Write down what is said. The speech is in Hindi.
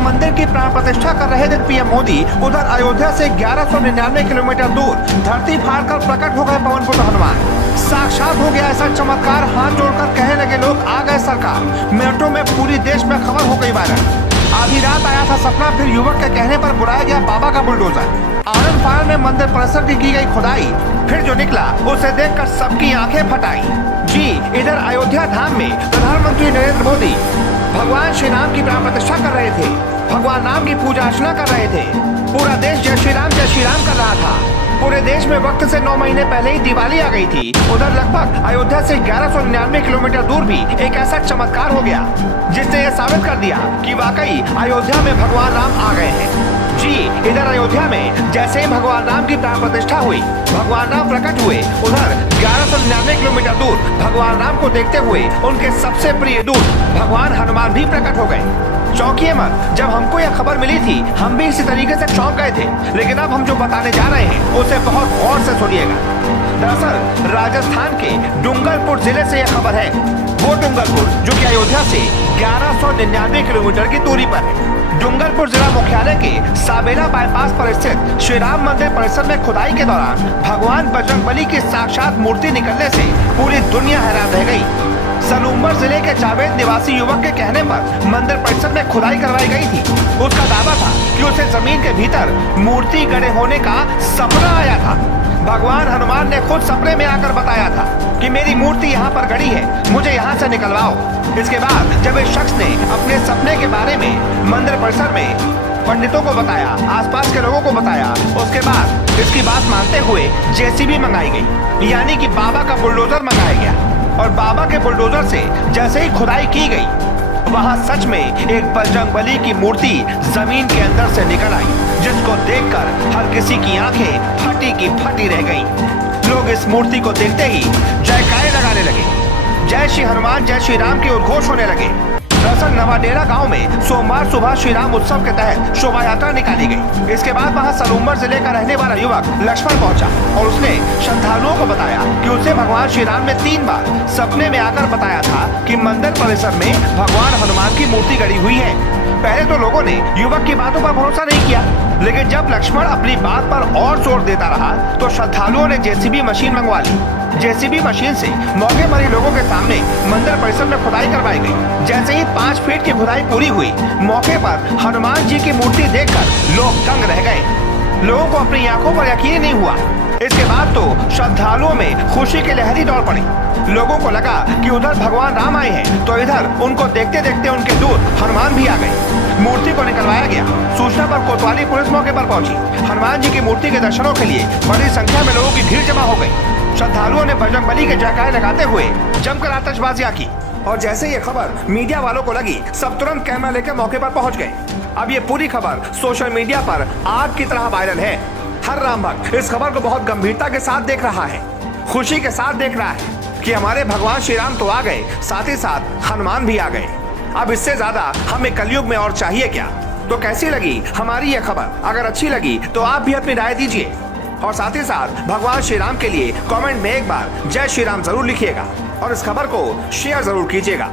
राम मंदिर की प्राण प्रतिष्ठा कर रहे थे पीएम मोदी, उधर अयोध्या से 1199 किलोमीटर दूर धरती फाड़ कर प्रकट हो गए पवन पुत्र हनुमान। साक्षात हो गया ऐसा चमत्कार, हाथ जोड़कर कहने लगे लोग आ गए सरकार। मिनटों में पूरी देश में खबर हो गई वायरल। आधी रात आया था सपना, फिर युवक के कहने पर बुलाया गया बाबा का बुलडोजर। आनंद फानन में मंदिर परिसर की गई खुदाई, फिर जो निकला उसे देखकर सबकी आंखें फटाई। जी, इधर अयोध्या धाम में प्रधानमंत्री नरेंद्र मोदी भगवान श्री राम की प्राण प्रतिष्ठा कर रहे थे, भगवान राम की पूजा अर्चना कर रहे थे। पूरा देश जय श्री राम कर रहा था। पूरे देश में वक्त से 9 महीने पहले ही दिवाली आ गई थी। उधर लगभग अयोध्या से 1199 किलोमीटर दूर भी एक ऐसा चमत्कार हो गया जिसने ये साबित कर दिया कि वाकई अयोध्या में भगवान राम आ गए हैं। जी, इधर अयोध्या में जैसे ही भगवान राम की प्राण प्रतिष्ठा हुई, भगवान राम प्रकट हुए, उधर 1199 किलोमीटर दूर भगवान राम को देखते हुए उनके सबसे प्रिय दूत भगवान हनुमान भी प्रकट हो गए। चौंकिए मत, जब हमको यह खबर मिली थी हम भी इसी तरीके से चौंक गए थे, लेकिन अब हम जो बताने जा रहे हैं उसे बहुत गौर से सुनिएगा। दरअसल राजस्थान के डूंगरपुर जिले से यह खबर है। वो डूंगरपुर जो कि अयोध्या से 1199 किलोमीटर की दूरी पर है। डूंगरपुर जिला मुख्यालय के साबेला बाईपास पर स्थित श्री राम मंदिर परिसर में खुदाई के दौरान भगवान बजरंगबली की साक्षात मूर्ति निकलने से पूरी दुनिया हैरान रह गई। सलूम्बर जिले के जावेद निवासी युवक के कहने पर मंदिर परिसर में खुदाई करवाई गई थी। उसका दावा था कि उसे जमीन के भीतर मूर्ति गड़े होने का सपना आया था। भगवान हनुमान ने खुद सपने में आकर बताया था कि मेरी मूर्ति यहाँ पर गड़ी है, मुझे यहाँ से निकलवाओ। इसके बाद जब इस शख्स ने अपने सपने के बारे में मंदिर परिसर में पंडितों को बताया, आसपास के लोगों को बताया, उसके बाद इसकी बात मानते हुए जेसीबी मंगाई गई, यानी कि बाबा का बुलडोजर मंगाया गया। और बाबा के बुलडोजर से जैसे ही खुदाई की गई, वहाँ सच में एक बजरंगबली की मूर्ति जमीन के अंदर से निकल आई, जिसको देखकर हर किसी की आंखें फटी की फटी रह गईं। लोग इस मूर्ति को देखते ही जयकारे लगाने लगे, जय श्री हनुमान जय श्री राम के उद्घोष होने लगे। दरअसल नवाडेरा गांव में सोमवार सुबह श्री राम उत्सव के तहत शोभा यात्रा निकाली गई। इसके बाद वहां सलूम्बर जिले का रहने वाला युवक लक्ष्मण पहुंचा और उसने श्रद्धालुओं को बताया कि उसे भगवान श्री राम ने 3 बार सपने में आकर बताया था कि मंदिर परिसर में भगवान हनुमान की मूर्ति गड़ी हुई है। पहले तो लोगों ने युवक की बातों पर भरोसा नहीं किया, लेकिन जब लक्ष्मण अपनी बात पर और जोर देता रहा तो श्रद्धालुओं ने जेसीबी मशीन मंगवा ली। जेसीबी मशीन से मौके पर ही लोगों के सामने मंदिर परिसर में खुदाई करवाई गई। जैसे ही 5 फीट की खुदाई पूरी हुई, मौके पर हनुमान जी की मूर्ति देखकर लोग दंग रह गए। लोगों को अपनी आंखों पर यकीन नहीं हुआ। इसके बाद तो श्रद्धालुओं में खुशी की लहरी दौड़ पड़ी। लोगों को लगा कि उधर भगवान राम आए हैं, तो इधर उनको देखते देखते उनके दूत हनुमान भी आ गए। मूर्ति को निकलवाया गया। सूचना पर कोतवाली पुलिस मौके पर पहुंची। हनुमान जी की मूर्ति के दर्शनों के लिए बड़ी संख्या में लोगों की भीड़ जमा हो गई। श्रद्धालुओं ने बजरंगबली के जयकारे लगाते हुए जमकर आतिशबाजियां की और जैसे ये खबर मीडिया वालों को लगी, सब तुरंत कैमरा लेकर मौके पर पहुंच गए। अब ये पूरी खबर सोशल मीडिया पर आग की तरह वायरल है। हर राम भक्त इस खबर को बहुत गंभीरता के साथ देख रहा है, खुशी के साथ देख रहा है कि हमारे भगवान श्री राम तो आ गए, साथ ही साथ हनुमान भी आ गए। अब इससे ज्यादा हमें कलयुग में और चाहिए क्या? तो कैसी लगी हमारी ये खबर? अगर अच्छी लगी तो आप भी अपनी राय दीजिए और साथ ही साथ भगवान श्री राम के लिए कमेंट में एक बार जय श्री राम जरूर लिखिएगा और इस खबर को शेयर जरूर कीजिएगा।